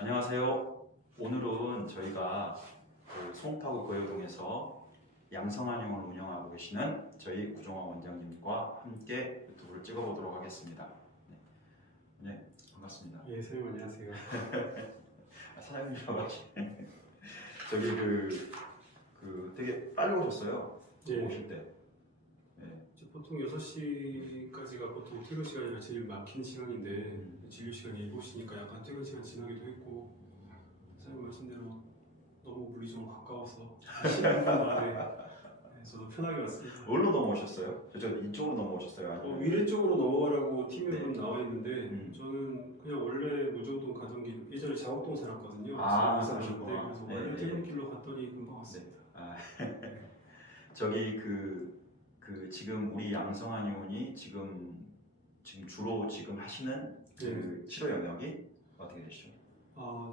안녕하세요. 오늘은 저희가 송파구 고여동에서 양성한의원을 운영하고 계시는 저희 구종화 원장님과 함께 유튜브를 찍어보도록 하겠습니다. 네, 반갑습니다. 예, 선생님 안녕하세요. 사장님이라고 하시네. 저기 되게 빨리 오셨어요. 예. 오실 때. 네. 보통 6시까지가 보통 퇴근 시간이라 제일 막힌 시간인데 진료 시간이 7시니까 약간 퇴근 시간 지나기도 했고 선생님 말씀대로 너무 물리적으로 가까워서 10분 만에 저도 편하게 왔습니다. 어디로 넘어오셨어요? 저 이쪽으로 넘어오셨어요? 아니면? 위례 쪽으로 넘어가라고 팀에 네. 나와 있는데 저는 그냥 원래 무정동 가던 길 예전에 자곡동 살았거든요. 그러셨구나. 그래서 네, 원래 네. 퇴근길로 갔더니 금방 왔습니다. 저기 지금 우리 양성한의원이 지금 주로 하시는 그 치료 영역이 어떻게 되시죠?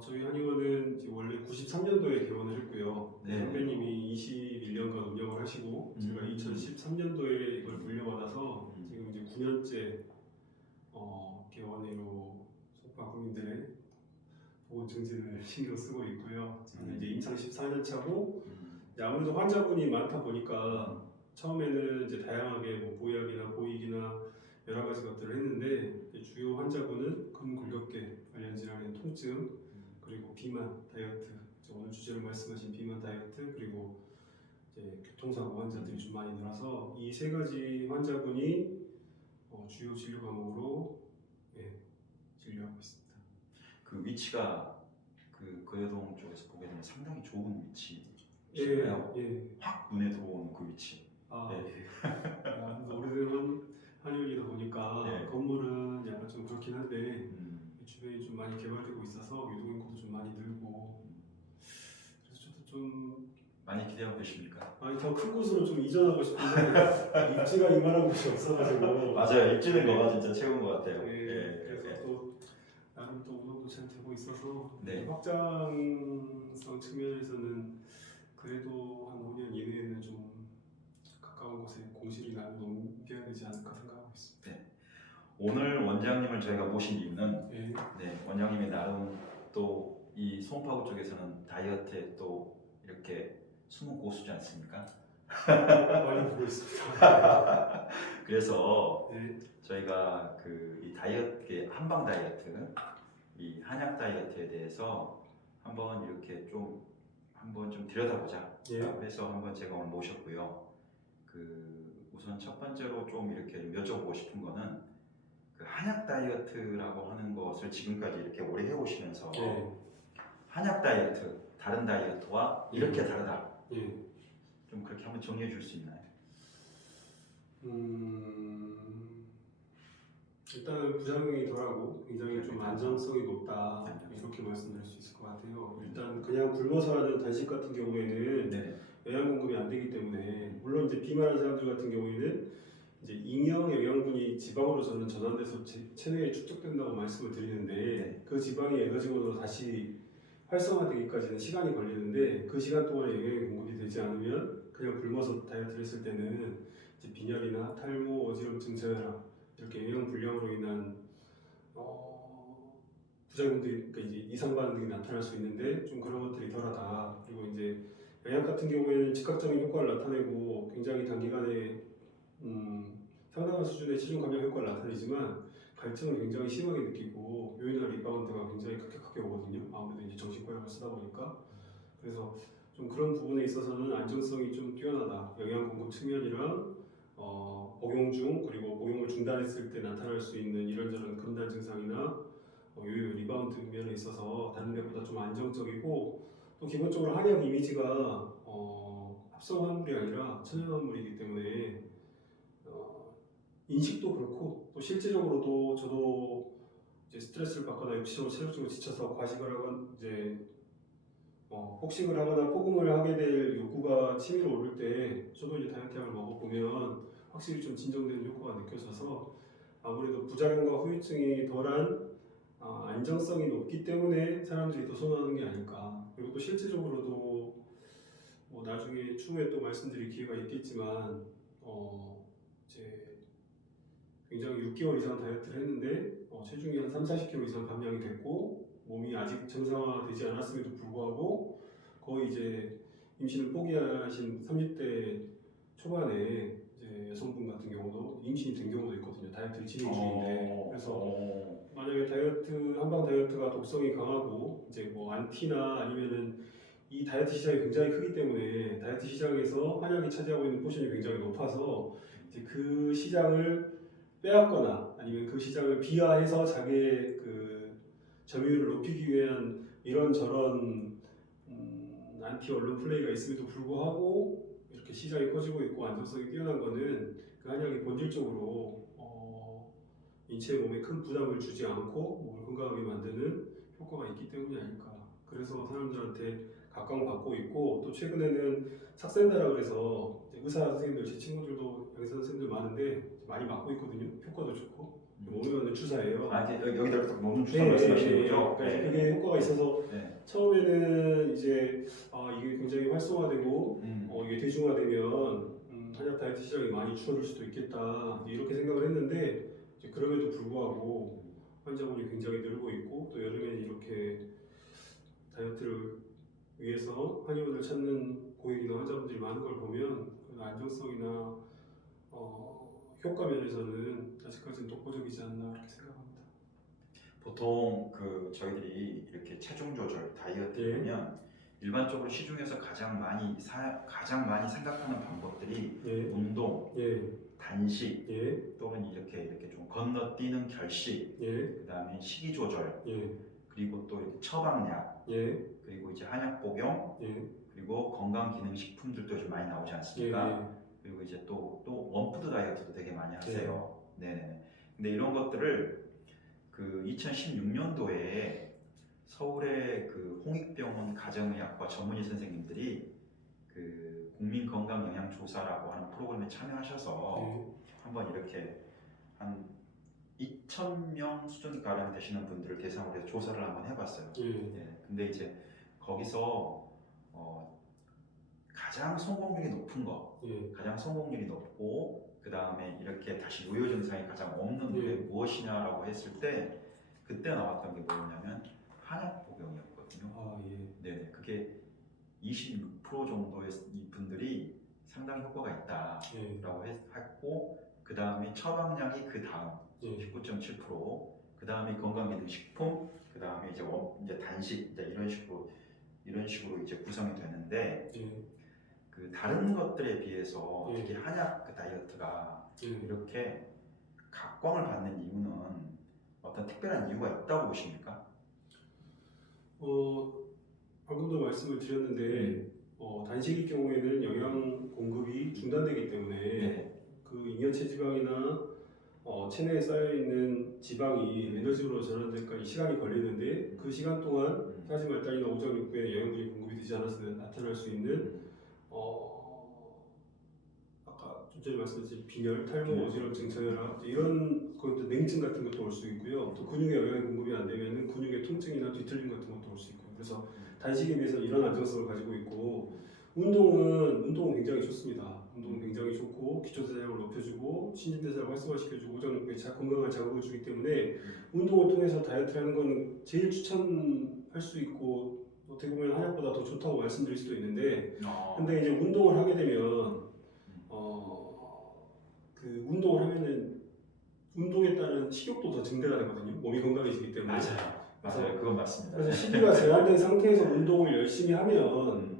저희 한의원은 이제 원래 93년도에 개원을 했고요. 네. 선배님이 21년간 운영을 하시고 제가 2013년도에 이걸 물려받아서 지금 이제 9년째 개원의로 송파 국민들의 보건 증진을 신경 쓰고 있고요. 저는 이제 임상 14년 차고 아무래도 환자분이 많다 보니까 처음에는 이제 다양하게 뭐 보약이나 보익이나 여러 가지 것들을 했는데 주요 환자분은 근골격계 관련 질환의 통증 그리고 비만 다이어트 오늘 주제로 말씀하신 비만 다이어트 그리고 이제 교통사고 환자들이 좀 많이 늘어서 이 세 가지 환자분이 주요 진료 과목으로 진료하고 있습니다. 그 위치가 그 거여동 쪽에서 보게 되면 상당히 좋은 위치시잖아요. 확 눈에 들어오는 그 위치. 오래된 한의원이다 보니까 네. 건물은 약간 좀 그렇긴 한데 주변이 좀 많이 개발되고 있어서 유동인구도 좀 많이 늘고 그래서 저도 좀 많이 기대하고 계십니까? 더 큰 곳으로 좀 이전하고 싶은데 입지가 이만한 곳이 없어가지고 맞아요. 입지는 거가 진짜 최고인 것 같아요. 그래서 또 나름 또 운영도 잘 되고 있어서 네. 확장성 측면에서는 그래도 한 5년 이내에는 좀 가까운 곳에 공실이 나고 넘겨야 되지 않을까 생각하고 있습니다. 오늘 원장님을 저희가 모신 이유는 네. 원장님이 나름 또 이 송파구 쪽에서는 다이어트에 또 이렇게 숨은 고수지 않습니까? 많이 보고 있습니다. 그래서 네. 저희가 이 다이어트, 한방 다이어트, 이 한약 다이어트에 대해서 한번 이렇게 한번 좀 들여다보자. 해서 한번 제가 오늘 모셨고요. 우선 첫 번째로 좀 이렇게 여쭤보고 싶은 거는 그 한약 다이어트라고 하는 것을 지금까지 이렇게 오래 해오시면서 한약 다이어트, 다른 다이어트와 이렇게 다르다. 좀 그렇게 한번 정리해 줄 수 있나요? 일단은 부작용이 덜하고 굉장히 좀 안정성이 높다 이렇게 말씀드릴 수 있을 것 같아요. 일단 그냥 굶어서 하는 단식 같은 경우에는 영양 공급이 안 되기 때문에 물론 이제 비만한 사람들 같은 경우에는 이제 잉여 영양분이 지방으로 저는 전환돼서 체내에 축적된다고 말씀을 드리는데 그 지방이 에너지원으로 다시 활성화되기까지는 시간이 걸리는데 그 시간 동안에 영양이 공급이 되지 않으면 그냥 굶어서 다이어트를 했을 때는 이제 빈혈이나 탈모, 어지럼증, 저혈압 이렇게 영양 불량으로 인한 부작용들이 그러니까 이제 이상 반응이 나타날 수 있는데 좀 그런 것들이 덜하다. 그리고 이제 영양 같은 경우에는 즉각적인 효과를 나타내고 굉장히 단기간에 상당한 수준의 체중 감량 효과를 나타내지만 갈증을 굉장히 심하게 느끼고 요인화 리바운드가 굉장히 급격하게 오거든요. 아무래도 이제 정신과약을 쓰다 보니까 그래서 좀 그런 부분에 있어서는 안정성이 좀 뛰어나다. 영양 공급 측면이랑 복용 중 그리고 복용을 중단했을 때 나타날 수 있는 이런저런 금단 증상이나 요요 리바운드 면에 있어서 다른 데보다 좀 안정적이고 또 기본적으로 한약 이미지가 합성 화물이 아니라 천연 화물이기 때문에 인식도 그렇고 또 실제적으로도 저도 이제 스트레스를 받거나 육체적으로 체력적으로 지쳐서 과식을 하거나 이제 폭식을 하거나 폭음을 하게 될 욕구가 치밀어 오를 때 저도 이제 다이어트 약을 먹어보면 확실히 좀 진정되는 효과가 느껴져서 아무래도 부작용과 후유증이 덜한 안정성이 높기 때문에 사람들이 더 선호하는 게 아닐까. 그리고 또 실제적으로도 뭐 나중에 추후에 또 말씀드릴 기회가 있겠지만 이제 굉장히 6개월 이상 다이어트를 했는데 체중이 한 30, 40kg 이상 감량이 됐고 몸이 아직 정상화되지 않았음에도 불구하고 거의 이제 임신을 포기하신 30대 초반에 이제 여성분 같은 경우도 임신이 된 경우도 있거든요. 다이어트를 진행 중인데. 그래서 만약에 한방 다이어트가 독성이 강하고 이제 뭐 안티나 아니면은 이 다이어트 시장이 굉장히 크기 때문에 다이어트 시장에서 한약이 차지하고 있는 포션이 굉장히 높아서 이제 그 시장을 빼앗거나 아니면 그 시장을 비하해서 자기의 그 점유율을 높이기 위한 이런저런 안티 언론 플레이가 있음에도 불구하고 이렇게 시장이 커지고 있고 안정성이 뛰어난 거는 그 한약이 본질적으로 인체 몸에 큰 부담을 주지 않고 몸을 건강하게 만드는 효과가 있기 때문이 아닐까. 그래서 사람들한테 각광받고 있고 또 최근에는 삭센다라 그래서 의사 선생님들 제 친구들도 의사 선생님들 많은데 많이 맞고 있거든요. 효과도 좋고 몸에 맞는 주사예요. 아 이제 여기다 먹는 주사 말씀하시는 거죠? 그러니까 그게 효과가 있어서 네. 처음에는 이제 이게 굉장히 활성화되고 이게 대중화되면 한약 다이어트 시장이 많이 줄어들 수도 있겠다 이렇게 생각을 했는데 이제 그럼에도 불구하고 환자분이 굉장히 늘고 있고 또 여름에는 이렇게 다이어트를 위해서 한의원을 찾는 고객이나 환자분들이 많은 걸 보면 그 안정성이나 효과 면에서는 아직까지는 독보적이지 않나 그렇게 생각합니다. 보통 그 저희들이 이렇게 체중 조절 다이어트면 일반적으로 시중에서 가장 많이 생각하는 방법들이 운동, 단식, 또는 이렇게 좀 건너뛰는 결식, 그다음에 식이 조절, 그리고 또 이렇게 처방약, 그리고 이제 한약 복용, 그리고 건강 기능 식품들도 좀 많이 나오지 않습니까? 그리고 이제 또 원푸드 다이어트도 되게 많이 하세요. 네네. 근데 이런 것들을 그 2016년도에 서울의 그 홍익병원 가정의학과 전문의 선생님들이 그 국민건강영양조사라고 하는 프로그램에 참여하셔서 한번 이렇게 한 2,000명 수준가량 되시는 분들을 대상으로 해서 조사를 한번 해봤어요. 근데 이제 거기서 가장 성공률이 높은 거, 가장 성공률이 높고 그 다음에 이렇게 다시 요요 증상이 가장 없는 게 무엇이냐라고 했을 때 그때 나왔던 게 뭐였냐면 한약 복용이었거든요. 네네, 그게 26% 정도의 이 분들이 상당히 효과가 있다라고 했고 그 다음에 처방약이 그 다음 19.7%, 그 다음에 건강기능식품, 그 다음에 이제 단식 이제 이런 식으로 이제 구성이 되는데 그 다른 것들에 비해서 특히 한약 그 다이어트가 이렇게 각광을 받는 이유는 어떤 특별한 이유가 있다고 보십니까? 방금도 말씀을 드렸는데 단식일 경우에는 영양 공급이 중단되기 때문에 그 인연체 지방이나 체내에 쌓여있는 지방이 에너지로 전환될 때까지 시간이 걸리는데 그 시간 동안 사지말단이나 오장육부에 영양분이 공급이 되지 않았을 때 나타날 수 있는 아까 좀 전에 말씀드린 빈혈, 탈모, 어지럼증, 저혈압 이런 것도 냉증 같은 것도 올 수 있고요. 또 근육에 영양이 공급이 안 되면 근육의 통증이나 뒤틀림 같은 것도 올 수 있고요. 그래서 단식에 비해서 이런 안정성을 가지고 있고 운동은 굉장히 좋습니다. 운동은 굉장히 좋고 기초대사량을 높여주고 신진대사를 활성화시켜주고 오장육부에 건강한 자극을 주기 때문에 운동을 통해서 다이어트를 하는 건 제일 추천할 수 있고 어떻게 보면 한약보다 더 좋다고 말씀드릴 수도 있는데 근데 이제 운동을 하게 되면 그 운동을 하면은 운동에 따른 식욕도 더 증대가 되거든요. 몸이 건강해지기 때문에. 맞아요. 그건 맞습니다. 그래서 식이가 제한된 상태에서 운동을 열심히 하면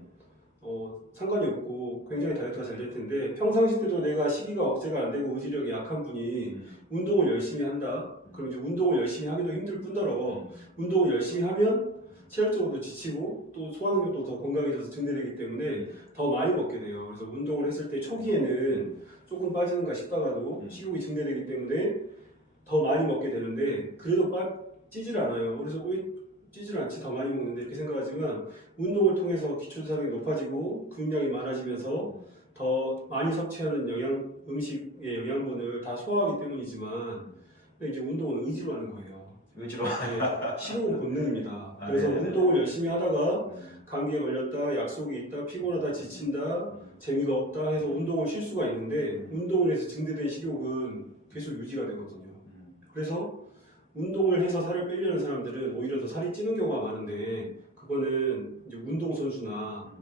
상관이 없고 굉장히 다이어트가 잘 될 텐데 평상시 때도 내가 식이가 억제가 안 되고 의지력이 약한 분이 운동을 열심히 한다. 그럼 이제 운동을 열심히 하기도 힘들 뿐더러 운동을 열심히 하면 체력적으로도 지치고 또 소화능력도 더 건강해져서 증대되기 때문에 더 많이 먹게 돼요. 그래서 운동을 했을 때 초기에는 조금 빠지는가 싶다가도 식욕이 증대되기 때문에 더 많이 먹게 되는데 그래도 찌질 않아요. 그래서 찌질 않지 더 많이 먹는데 이렇게 생각하지만 운동을 통해서 기초대사량이 높아지고 근육량이 많아지면서 더 많이 섭취하는 음식의 영양분을 다 소화하기 때문이지만 근데 이제 운동은 의지로 하는 거예요. 의지로. 식욕은 본능입니다. 그래서 운동을 열심히 하다가 감기에 걸렸다, 약속이 있다, 피곤하다, 지친다, 재미가 없다 해서 운동을 쉴 수가 있는데 운동을 해서 증대된 식욕은 계속 유지가 되거든요. 그래서 운동을 해서 살을 빼려는 사람들은 오히려 더 살이 찌는 경우가 많은데 그거는 이제 운동선수나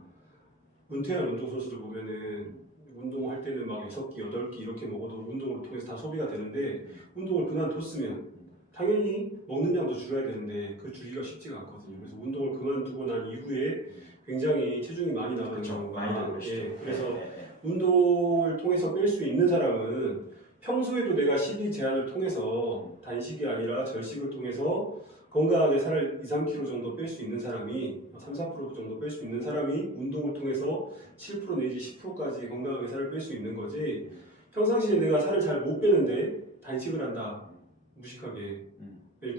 은퇴한 운동선수들 보면은 운동할 때는 막 6끼, 8끼 이렇게 먹어도 운동을 통해서 다 소비가 되는데 운동을 그만뒀으면 당연히 먹는 양도 줄여야 되는데 그 줄이기가 쉽지가 않거든요. 그래서 운동을 그만두고 난 이후에 굉장히 체중이 많이 나가는 그렇죠. 경우가 많이 나오시죠. 예, 그래서 네. 운동을 통해서 뺄 수 있는 사람은 평소에도 내가 식이 제한을 통해서 단식이 아니라 절식을 통해서 건강하게 살을 2, 3kg 정도 뺄 수 있는 사람이 3, 4% 정도 뺄 수 있는 사람이 운동을 통해서 7% 내지 10%까지 건강하게 살을 뺄 수 있는 거지 평상시에 내가 살을 잘 못 빼는데 단식을 한다 무식하게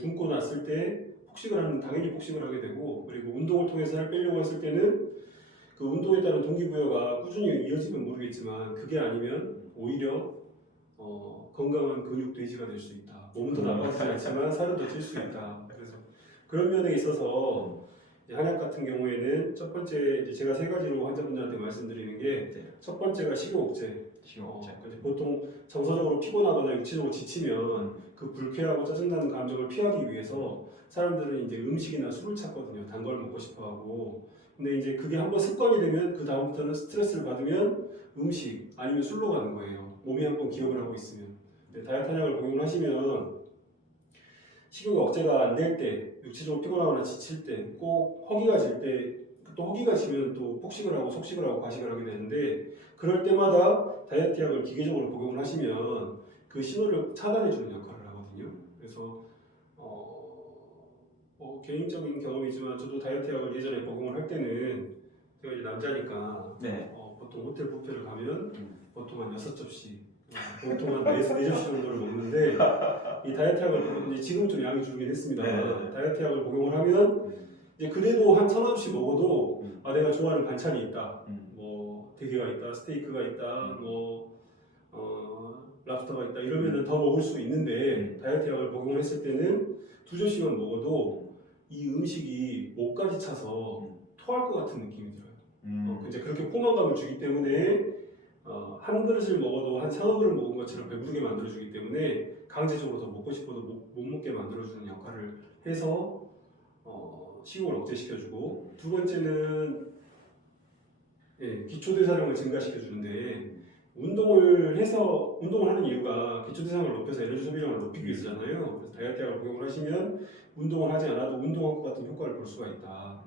굶고 났을 때 폭식을 하면 당연히 폭식을 하게 되고 그리고 운동을 통해서 살을 빼려고 했을 때는 그 운동에 따른 동기부여가 꾸준히 이어지면 모르겠지만 그게 아니면 오히려 건강한 근육 돼지가 될 수 있다. 몸은 더 나빠지지 않지만 살은 더 찔 수 있다. 그래서 그런 면에 있어서 한약 같은 경우에는 첫 번째 이제 제가 3가지로 환자분들한테 말씀드리는 게 첫 번째가 식욕억제. 보통 정서적으로 피곤하거나 육체적으로 지치면 그 불쾌하고 짜증나는 감정을 피하기 위해서 사람들은 이제 음식이나 술을 찾거든요. 단 걸 먹고 싶어하고. 근데 이제 그게 한번 습관이 되면 그 다음부터는 스트레스를 받으면 음식 아니면 술로 가는 거예요. 몸이 한번 기억을 하고 있으면. 다이어트 한약을 복용을 하시면 식욕 억제가 안 될 때, 육체적으로 피곤하거나 지칠 때, 꼭 허기가 질 때, 또 허기가 지면 또 폭식을 하고 속식을 하고 과식을 하게 되는데 그럴 때마다 다이어트 약을 기계적으로 복용을 하시면 그 신호를 차단해주는 역할을 하거든요. 그래서 개인적인 경험이지만 저도 다이어트 약을 예전에 복용을 할 때는 제가 이제 남자니까 보통 호텔 뷔페를 가면 보통 한 6접시 보통 한 4접시 정도를 먹는데 이 다이어트 약을 이제 지금 좀 양이 줄긴 했습니다만 다이어트 약을 복용을 하면 이제 그래도 한 1-2접시 먹어도 내가 좋아하는 반찬이 있다 뭐 대게가 있다 스테이크가 있다 뭐 랍스터가 있다 이러면은 더 먹을 수 있는데 다이어트 약을 복용을 했을 때는 2접시만 먹어도 이 음식이 목까지 차서 토할 것 같은 느낌이 들어요. 이제 그렇게 포만감을 주기 때문에 한 그릇을 먹어도 한 3-4그릇 먹은 것처럼 배부르게 만들어주기 때문에 강제적으로 더 먹고 싶어도 못 먹게 만들어주는 역할을 해서 식욕을 억제시켜주고 두 번째는 기초대사량을 증가시켜주는데 운동을 하는 이유가 기초대사량을 높여서 에너지 소비량을 높이기 위해서잖아요. 그래서 다이어트 약을 복용을 하시면 운동을 하지 않아도 운동한 것 같은 효과를 볼 수가 있다.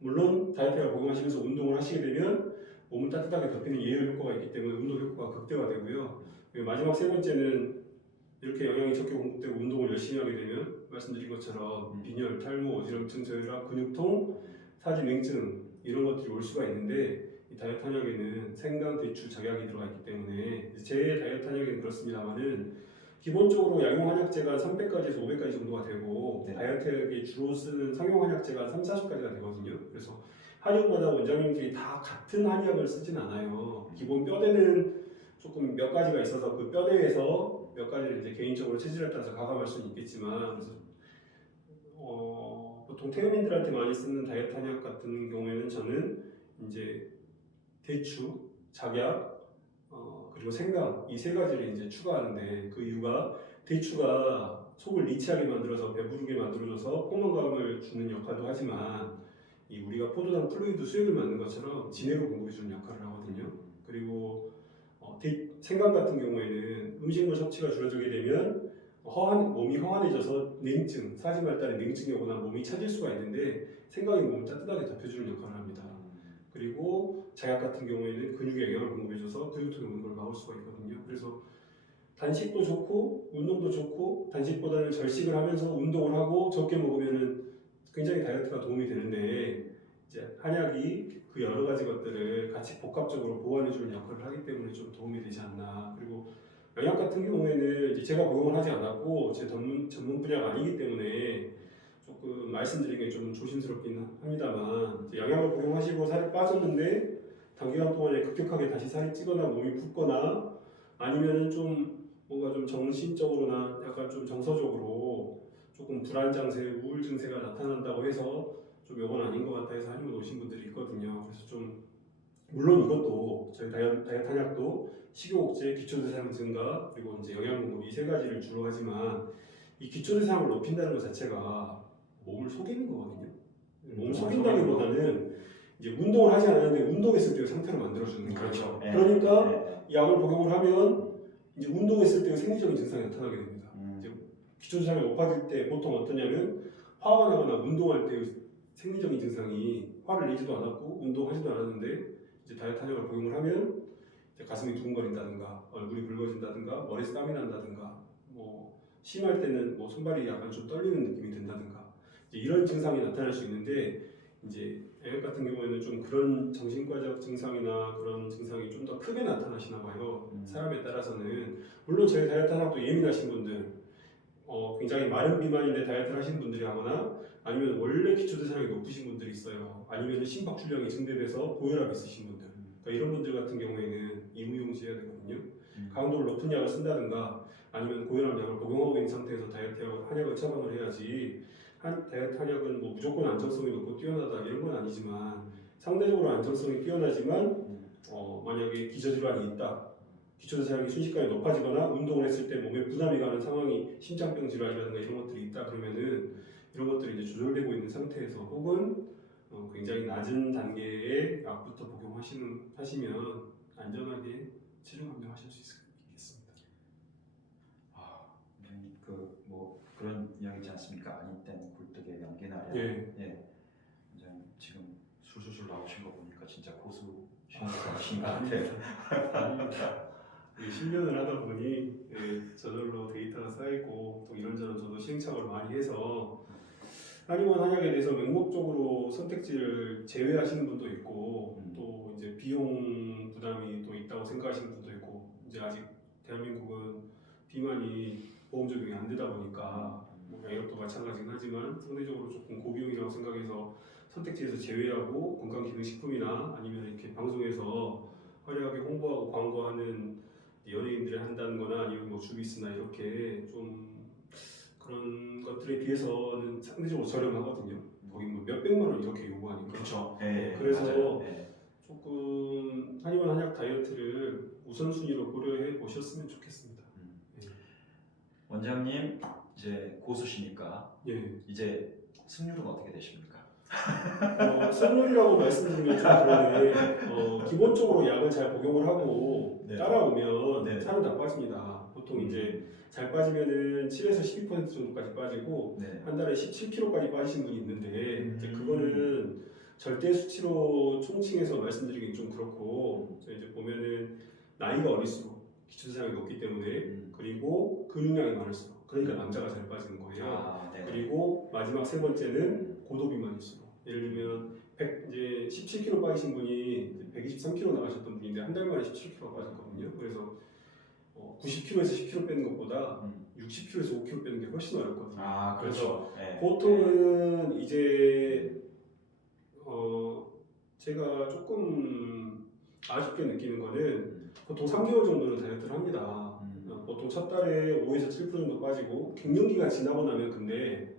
물론 다이어트 약을 복용하시면서 운동을 하시게 되면 몸을 따뜻하게 덮이는 예열 효과가 있기 때문에 운동 효과가 극대화되고요. 그리고 마지막 3번째는 이렇게 영양이 적게 공급되고 운동을 열심히 하게 되면 말씀드린 것처럼 빈혈, 탈모, 어지럼증, 저혈압, 근육통, 사지, 냉증 이런 것들이 올 수가 있는데 이 다이어트 한약에는 생강, 대추, 작약이 들어가 있기 때문에 제 다이어트 한약에는 그렇습니다만은 기본적으로 양용 한약재가 300가지에서 500가지 정도가 되고 다이어트에 주로 쓰는 상용 한약재가 30-40가지가 되거든요. 그래서 한약마다 원장님들이 다 같은 한약을 쓰진 않아요. 기본 뼈대는 조금 몇 가지가 있어서 그 뼈대에서 몇 가지를 이제 개인적으로 체질에 따라서 가감할 수는 있겠지만 그래서 보통 태음인들한테 많이 쓰는 다이어트 한약 같은 경우에는 저는 이제 대추, 작약, 그리고 생강 이 3가지를 이제 추가하는데 그 이유가 대추가 속을 리치하게 만들어서 배부르게 만들어줘서 포만감을 주는 역할도 하지만 이 우리가 포도당 플루이드 수액을 만든 것처럼 진액을 공급해주는 역할을 하거든요. 그리고 생강 같은 경우에는 음식물 섭취가 줄어들게 되면 몸이 허한해져서 냉증, 사지 발달의 냉증이 오거나 몸이 차질 수가 있는데 생강이 몸을 따뜻하게 덮여주는 역할을 합니다. 그리고 작약 같은 경우에는 근육에 영향을 공급해줘서 근육통이 오는 걸 막을 수가 있거든요. 그래서 단식도 좋고 운동도 좋고 단식보다는 절식을 하면서 운동을 하고 적게 먹으면은 굉장히 다이어트가 도움이 되는데 이제 한약이 그 여러 가지 것들을 같이 복합적으로 보완해주는 역할을 하기 때문에 좀 도움이 되지 않나. 그리고 영양 같은 경우에는 이제 제가 복용을 하지 않았고 제 전문 분야가 아니기 때문에 조금 말씀드리는 게 좀 조심스럽긴 합니다만 영양을 복용하시고 살이 빠졌는데 단기간 동안에 급격하게 다시 살이 찌거나 몸이 붓거나 아니면은 좀 뭔가 좀 정신적으로나 약간 좀 정서적으로 조금 불안 장세, 우울 증세가 나타난다고 해서 좀 이건 아닌 것 같다 해서 한의원 오신 분들이 있거든요. 그래서 좀 물론 이것도 저희 다이어트 한약도 식욕 억제, 기초대사량 증가 그리고 이제 영양 공급 이 3가지를 주로 하지만 이 기초 대사량을 높인다는 것 자체가 몸을 속이는 거거든요. 몸을 몸을 속인다기보다는 이제 운동을 하지 않았는데 운동했을 때의 상태를 만들어주는 거예요. 그렇죠. 그러니까 약을 복용을 하면 이제 운동했을 때의 생리적인 증상이 나타나게 됩니다. 이제 기초 대사량이 높아질 때 보통 어떠냐면 화가 나거나 운동할 때의 생리적인 증상이 화를 내지도 않았고 운동하지도 않았는데 이제 다이어트 한약을 복용을 하면 이제 가슴이 두근거린다든가 얼굴이 붉어진다든가 머리에서 땀이 난다든가 뭐 심할 때는 뭐 손발이 약간 좀 떨리는 느낌이 든다든가 이제 이런 증상이 나타날 수 있는데 이제 애들 같은 경우에는 좀 그런 정신과적 증상이나 그런 증상이 좀 더 크게 나타나시나 봐요. 사람에 따라서는 물론 제 다이어트 한약도 예민하신 분들 굉장히 마른 비만인데 다이어트를 하시는 분들이 하거나 아니면 원래 기초대사량이 높으신 분들이 있어요. 아니면 심박출량이 증대돼서 고혈압이 있으신 분들 그러니까 이런 분들 같은 경우에는 이무용지해야 되거든요. 강도를 높은 약을 쓴다든가 아니면 고혈압 약을 복용하고 있는 상태에서 다이어트 한약을 처방을 해야지 다이어트 한약은 뭐 무조건 안정성이 높고 뛰어나다 이런 건 아니지만 상대적으로 안정성이 뛰어나지만 만약에 기저질환이 있다 기초대사량이 순식간에 높아지거나 운동을 했을 때 몸에 부담이 가는 상황이 심장병 질환이라든가 이런 것들이 있다 그러면은 이런 것들이 이제 조절되고 있는 상태에서 혹은 굉장히 낮은 단계의 약부터 복용하시면 안전하게 체중 감량하실 수 있겠습니다. 뭐 그런 이야기지 않습니까? 아닌 땐 굴뚝에 연기나랴. 예. 예. 굉장히 지금 술술술 나오신 거 보니까 진짜 고수 신신 것 같아요. 실련을 하다 보니 저절로 데이터가 쌓이고 또 이런저런 저도 시행착오를 많이 해서 한의원 한약에 대해서 맹목적으로 선택지를 제외하시는 분도 있고 또 이제 비용 부담이 또 있다고 생각하시는 분도 있고 이제 아직 대한민국은 비만이 보험 적용이 안 되다 보니까 뭐 이것도 마찬가지긴 하지만 상대적으로 조금 고비용이라고 생각해서 선택지에서 제외하고 건강기능식품이나 아니면 이렇게 방송에서 화려하게 홍보하고 광고하는 연예인들이 한다는 거나 아니면 뭐 주비스나 이렇게 좀 그런 것들에 비해서는 상대적으로 저렴하거든요. 거기 뭐 몇백만 원 이렇게 요구하니까. 그렇죠. 그래서 조금 한의원 한약 다이어트를 우선순위로 고려해 보셨으면 좋겠습니다. 원장님 이제 고수시니까 이제 승률은 어떻게 되십니까? 승률이라고 말씀드리면 좀 그런데 기본적으로 약을 잘 복용을 하고 따라오면 살은 다 빠집니다. 보통 이제 잘 빠지면은 7에서 12% 정도까지 빠지고 한 달에 17kg까지 빠지신 분이 있는데 이제 그거는 절대 수치로 총칭해서 말씀드리긴 좀 그렇고 이제 보면은 나이가 어릴수록 기초대사량이 높기 때문에 그리고 근육량이 많을수록 그러니까 남자가 잘 빠지는 거예요. 그리고 마지막 세 번째는 고도비만일수록 예를 들면 이제 17kg 빠지신 분이 123kg 나가셨던 분인데 한 달 만에 17kg 빠졌거든요. 그래서 90kg에서 10kg 빼는 것보다 60kg에서 5kg 빼는 게 훨씬 어렵거든요. 그렇죠. 보통은 이제 제가 조금 아쉽게 느끼는 거는 보통 3개월 정도는 다이어트를 합니다. 보통 첫 달에 5에서 7% 정도 빠지고 갱년기가 지나고 나면 근데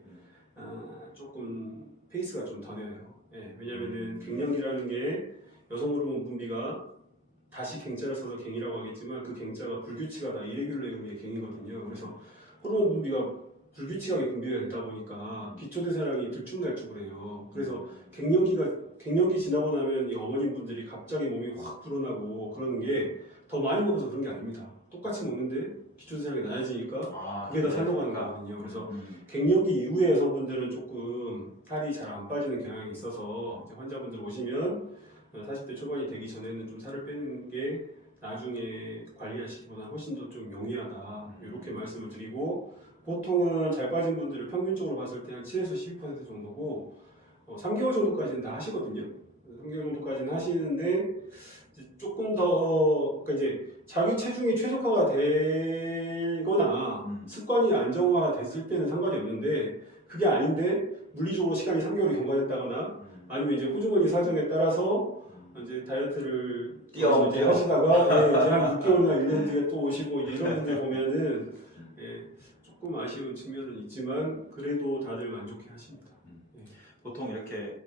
조금 페이스가 좀 더뎌요. 왜냐하면은 갱년기라는 게 여성 호르몬 분비가 다시 갱자를 써서 갱이라고 하겠지만 그 갱자가 불규칙하다 이레귤레의 갱이거든요. 그래서 호르몬 분비가 불규칙하게 분비가 되다 보니까 기초대사량이 들쭉날쭉을 해요. 그래서 갱년기 지나고 나면 이 어머님분들이 갑자기 몸이 확 불어나고 그러는 게 더 많이 먹어서 그런 게 아닙니다. 똑같이 먹는데 기초대사량이 낮아지니까 그게 다 살로 가는 거거든요. 그래서 갱년기 이후에 여성분들은 조금 살이 잘 안 빠지는 경향이 있어서 환자분들 오시면 40대 초반이 되기 전에는 좀 살을 빼는 게 나중에 관리하시기보다 훨씬 더 좀 용이하다 이렇게 말씀을 드리고 보통은 잘 빠진 분들을 평균적으로 봤을 때 한 7에서 12% 정도고 3개월 정도까지는 다 하시거든요. 3개월 정도까지는 하시는데 조금 더 그러니까 이제 자기 체중이 최적화가 되거나 습관이 안정화가 됐을 때는 상관이 없는데 그게 아닌데 물리적으로 시간이 3개월이 경과됐다거나 아니면 이제 호주머니 사정에 따라서 이제 다이어트를 하시다가 이제 한 6개월이나 1년 뒤에 또 오시고 이제 이런 분들 보면은 조금 아쉬운 측면은 있지만 그래도 다들 만족해 하십니다. 보통 이렇게